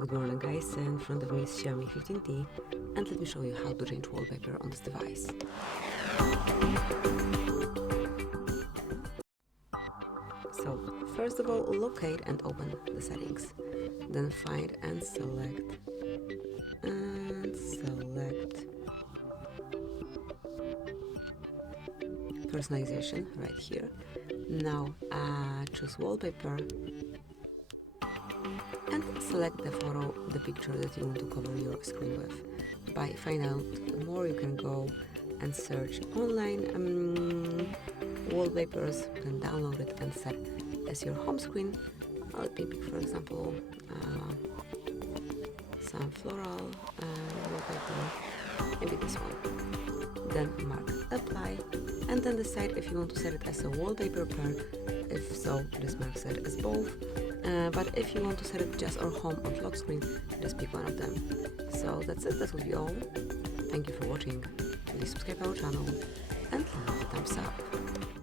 Good morning guys, in front of me is Xiaomi 15T and let me show you how to change wallpaper on this device. So first of all, locate and open the settings, then find and select personalization right here. Now choose wallpaper and select the photo, the picture that you want to cover your screen with. By find out more, you can go and search online wallpapers, you can download it and set as your home screen. Let me pick, for example, some floral wallpaper, maybe this one. Then mark apply and then decide if you want to set it as a wallpaper pair. If so, just mark set as both. But if you want to set it just or home or lock screen, just pick one of them. So that's it, that will be all. Thank you for watching. Please subscribe our channel and leave a thumbs up.